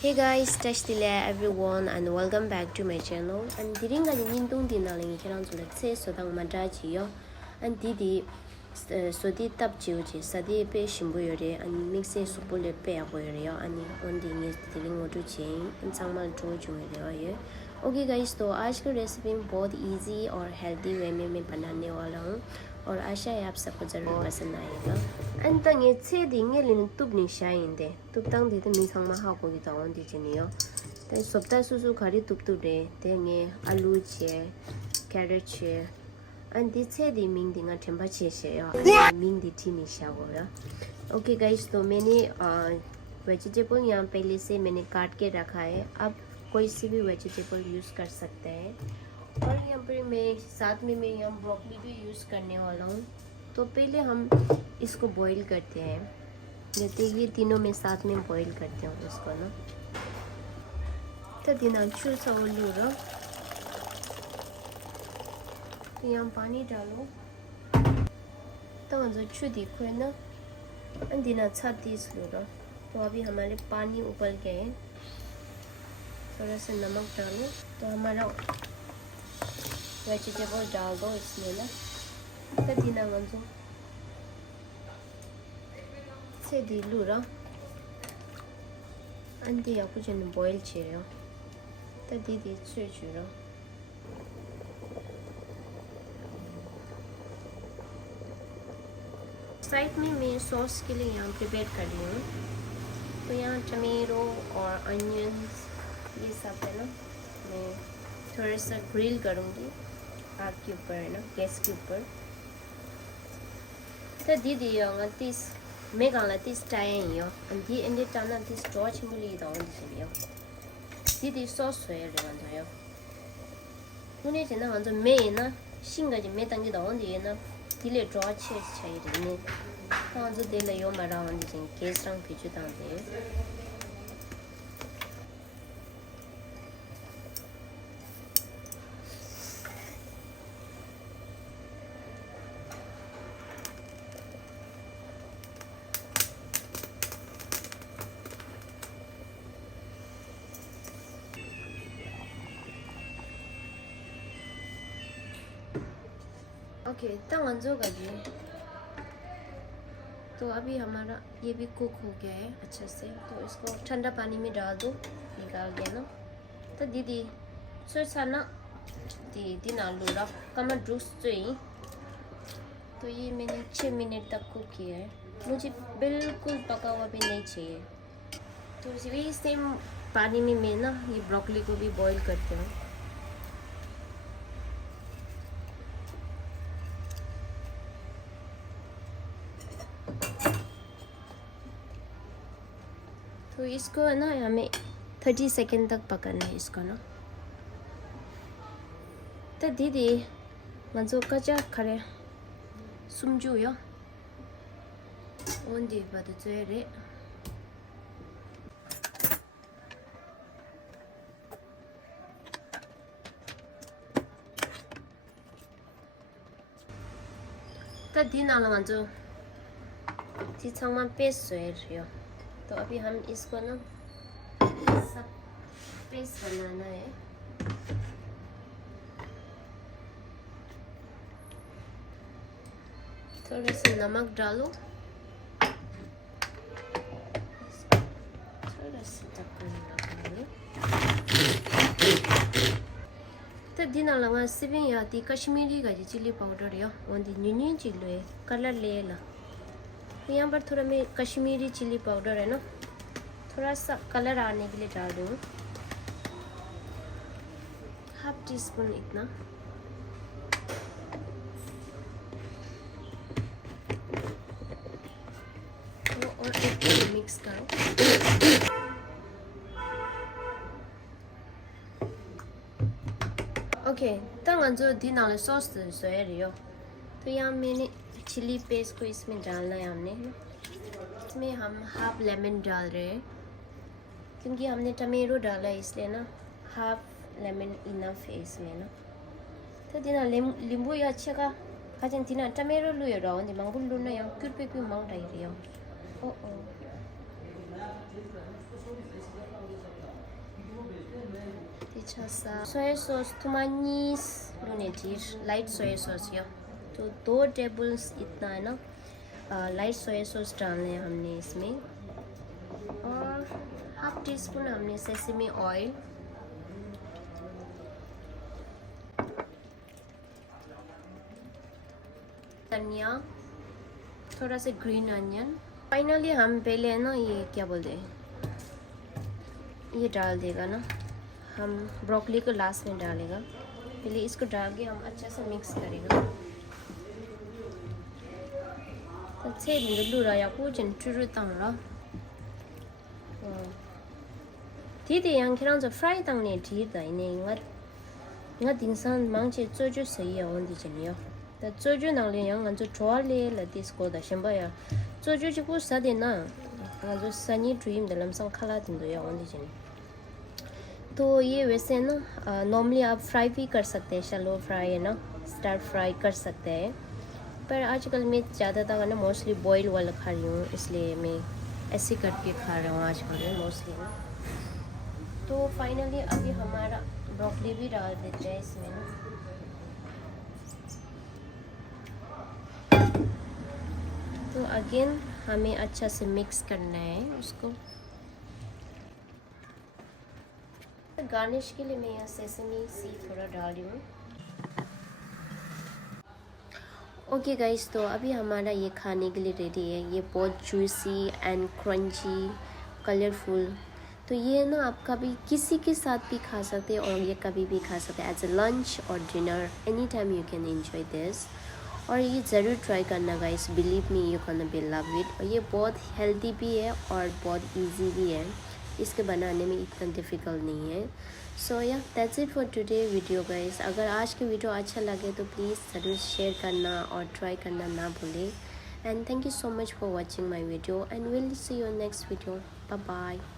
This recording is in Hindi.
Hey guys, Tashtila everyone and welcome back to my channel. And diring ga nin tung din na ling kirang zu let se so dang ma da ji yo. And didi so di tap ji ji sa di pe shim bu yo re and mix se su bu le pe ya bo yo and on di ni diring wo tu chen and sang ma jo jo yo ye. Okay guys, तो आज का रेसिपी बहुत इजी और हेल्दी वे में मैं बनाने वाला हूँ और आशा है आप सबको ज़रूर पसंद आएगा. And तंग ये छे दिंगे लेने तुप नहीं शायेंदे तुप तंग दे तो मिसांग मा हाउ को किताओं दी चनियो. तो सबटा सुसु खाली तुप दे तेंगे आलू चे कैरेट चे and दी छे दी मिंग दिंगा टेम्पा चे शे या मिंग दी टी नहीं शावो या. Okay guys, तो मैंने वेजिटेबल यहाँ पहले से मैंने काट के रखा है. अब कोई सी भी वेजिटेबल यूज़ कर सकते हैं. और यहाँ पर मैं साथ में मैं यहाँ ब्रोकली भी यूज़ करने वाला हूँ. तो पहले हम इसको बॉईल करते हैं. जैसे ये तीनों में साथ में बॉईल करते हैं इसको ना. तो दिना चूर सा ओलूरा तो यहाँ पानी डालो तो जो चू देखो है ना दिना छाती लूरा. तो अभी हमारे पानी उबल गए. थोड़ा सा नमक डालो तो हमारा वेजिटेबल डाल दो इसमें ना. तो दिना गंजो से दिलूरा अंडी आपको जन बॉईल चेरो तो दीदी चुचुरा. साइड में मैं सॉस के लिए यहाँ प्रिपेयर कर रही हूँ. तो यहाँ टमेटो और अनियंस ये सब है ना मैं थोड़ा सा ग्रिल करूँगी आग के ऊपर है ना गैस के ऊपर. तो दीदी तीस मैं गाला तीस टाइम यो दी एंडे टाना तीस जॉर्ज मुली दाउन दिसलियो दीदी सॉस है रे बंदो यो उन्हें जना बंदो मैं ना सिंगा जी मैं तंगे दाउन दिए ना दिले जॉर्ज है चाहिए ने तो जो दिले यो मरा बंदो जिन गैस रंग पिचु दांदे. ओके तंग जो गजी तो अभी हमारा ये भी कुक हो गया है अच्छे से. तो इसको ठंडा पानी में डाल दो निकाल दिया ना. तो दीदी सो साना दीदी ना लूरा कम ड्रूस चाहिए. तो ये मैंने 6 मिनट तक कुक किया है. मुझे बिल्कुल पका हुआ भी नहीं चाहिए. तो इसी सेम पानी में मैं ना ये ब्रोकली को भी बॉईल करती हूँ. तो इसको है ना हमें 30 सेकेंड तक पकाना है इसको ना. तो दीदी मजो कचा खरे सुमजू यो ओंदी बद चेरे. तो दिन आला मजो जिसमें पेस्ट है. तो अभी हम इसको ना सब पेस्ट बनाना है. थोड़ा सा नमक डालो थोड़ा सा ढक्कन. तो दिन लगा सिविंग याती कश्मीरी का चिली पाउडर या वंदी न्यून चिल्लो है कलर ले ला. यहाँ पर थोड़ा मैं कश्मीरी चिली पाउडर है ना थोड़ा सा कलर आने के लिए डाल दूँ. हाफ टी स्पून इतना. और एक मिक्स करो. ओके तंग जो दिन आले सॉस तो है रियो. तो यहाँ मैंने चिली पेस्ट को इसमें डालना है हमने. इसमें हम हाफ लेमन डाल रहे हैं क्योंकि हमने टमेटो डाला है इसलिए ना हाफ लेमन इनफ है इसमें ना. तो दिना नींबू या अच्छा का खाजन दिना टमेटो लुयो राव नि मांगुल लुना या क्यों पे क्यों मांग रही है. ओ अच्छा सा सोया सॉस तुमानीस लुनेटिर लाइट सोया सॉस या तो 2 टेबल्स इतना है ना लाइट सोया सॉस डालने हैं हमने इसमें और हाफ टी स्पून हमने सेसमी ऑयल धनिया थोड़ा सा ग्रीन अनियन फाइनली हम पहले ना ये क्या बोलते हैं ये डाल देगा ना हम ब्रोकली को लास्ट में डालेगा पहले इसको डाल के हम अच्छा से मिक्स करेगा तो छे दिन तो लूरा या को जन चुरु तंग ला दीदी yang kirang zo fry tang ne di dai ne nga ding san mang che zo ju sei ya wen di chen ya da zo ju nang le yang zo chua le la dis ko da shen ba ya zo ju ji ku sa de na nga zo sunny dream de lam sang khala din do ya wen di chen तो ये वैसे ना नॉर्मली आप फ्राई भी कर सकते हैं शैलो फ्राई है ना स्टार फ्राई कर सकते हैं पर आजकल मैं ज़्यादातर ना मोस्टली बॉयल वाला खा रही हूँ इसलिए मैं ऐसे करके खा रहा हूँ आजकल में मोस्टली ना तो फाइनली अभी हमारा ब्रोकली भी डाल देते हैं इसमें ना तो अगेन हमें अच्छा से मिक्स करना है उसको गार्निश के लिए मैं यहाँ सेसमी सीड थोड़ा डाल रही हूँ ओके गाइस तो अभी हमारा ये खाने के लिए रेडी है ये बहुत जूसी एंड क्रंची कलरफुल तो ये ना आप कभी किसी के साथ भी खा सकते हैं और ये कभी भी खा सकते हैं एज अ लंच और dinner any time you can enjoy this और ये ज़रूर ट्राई करना guys believe me you can be love it और ये बहुत हेल्दी भी है और बहुत इजी भी है इसके बनाने में इतना डिफ़िकल्ट नहीं है सो या that's it for today video guys अगर आज की वीडियो अच्छा लगे तो प्लीज़ ज़रूर शेयर करना और ट्राई करना ना भूलें and thank you so much for watching my video and will see you next video bye bye